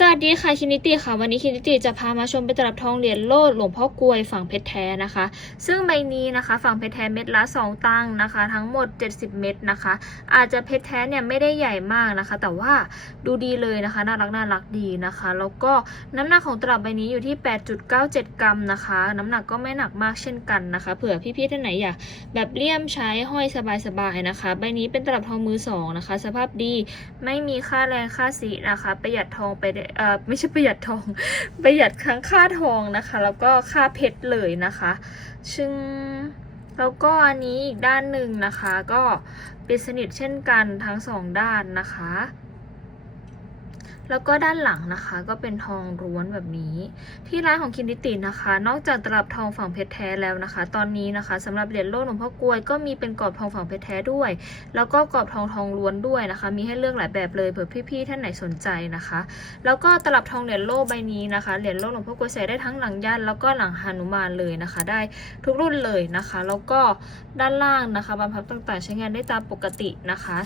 สวัสดีค่ะคินิตี้ค่ะ วันนี้คินิตี้จะพามาชมเป็นตลับทองเหรียญโลดหลวงพ่อกลวยฝั่งเพชรแท้นะคะ ซึ่งใบนี้นะคะ ฝั่งเพชรแท้เม็ดละ 2 ตังนะคะ ทั้งหมด 70 เม็ดนะคะ อาจจะเพชรแท้เนี่ยไม่ได้ใหญ่มากนะคะ แต่ว่าดูดีเลยนะคะ น่ารักน่ารักดีนะคะ แล้วก็น้ำหนักของตลับใบนี้อยู่ที่ 8.97 กรัมนะคะ น้ำหนักก็ไม่หนักมากเช่นกันนะคะ เผื่อพี่ๆท่านไหนอยากแบบเลี่ยมใช้ห้อยสบายๆนะคะ ใบนี้เป็นตลับทองมือสองนะคะ สภาพดีไม่มีค่าแรงค่าสีนะคะ ประหยัดทองไปได้อ่อไม่ใช่ประหยัดทอง ประหยัดทั้งค่าทองนะคะ แล้วก็ค่าเพชรเลยนะคะ ซึ่งแล้วก็อันนี้อีกด้านหนึ่งนะคะ ก็ปิดสนิทเช่นกันทั้งสองด้านนะคะ แล้วก็ด้านหลังนะคะก็เป็นทองร้วนแบบนี้ ที่ร้านของคินดิตินะคะ นอกจากตลับทองฝั่งเพชรแท้แล้วนะคะ ตอนนี้นะคะสำหรับเหรียญโลกหลวงพ่อกลวยก็มีเป็นกรอบทองฝั่งเพชรแท้ด้วย แล้วก็กรอบทองทองล้วนด้วยนะคะ มีให้เลือกหลายแบบเลยเผื่อพี่ๆท่านไหนสนใจนะคะ แล้วก็ตลับทองเหรียญโลใบนี้นะคะเหรียญโลหลวงพ่อกลวยใส่ได้ทั้งหลังยันแล้วก็หลังหานุมานเลยนะคะ ได้ทุกรุ่นเลยนะคะ แล้วก็ด้านล่างนะคะบรรพับต่างๆ ใช้งานได้ตามปกตินะคะ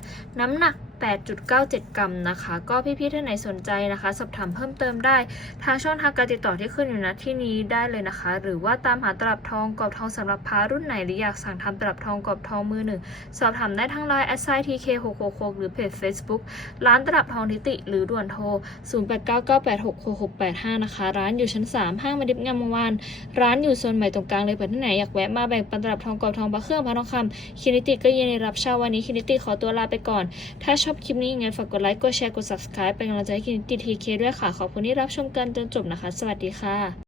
น้ำหนัก 8.97 กรัมนะคะ ก็พี่ๆท่านไหนสนใจนะคะ สอบถามเพิ่มเติมได้ ทางช่องทางการติดต่อที่ขึ้นอยู่ณที่นี้ได้เลยนะคะ หรือว่าตามหาตลับทองกรอบทองสำหรับพารุ่นไหนหรืออยากสั่งทำตลับทองกรอบทองมือหนึ่งสอบถามได้ทั้งไลน์ s i t k 6 6 6หรือเพจ Facebook ร้านตลับทองทิติ หรือด่วนโทร 0899866685 นะคะ ร้านอยู่ชั้น 3 ห้างมาดิบงามวงวานร้านอยู่โซนใหม่ตรงกลางเลยเปิดที่ไหนอยากแวะมาแบ่งปันตลับทองกรอบทองพระเครื่องพระทองคำคินิติก็ยินดีรับเช่าวันนี้คินิติขอตัวลาไปก่อนถ้าชอบคลิปนี้ยังไงฝากกดไลค์ กดแชร์ กด subscribe เป็นกำลังใจให้คินติทีเคด้วยค่ะ ขอบคุณที่รับชมกันจนจบนะคะ สวัสดีค่ะ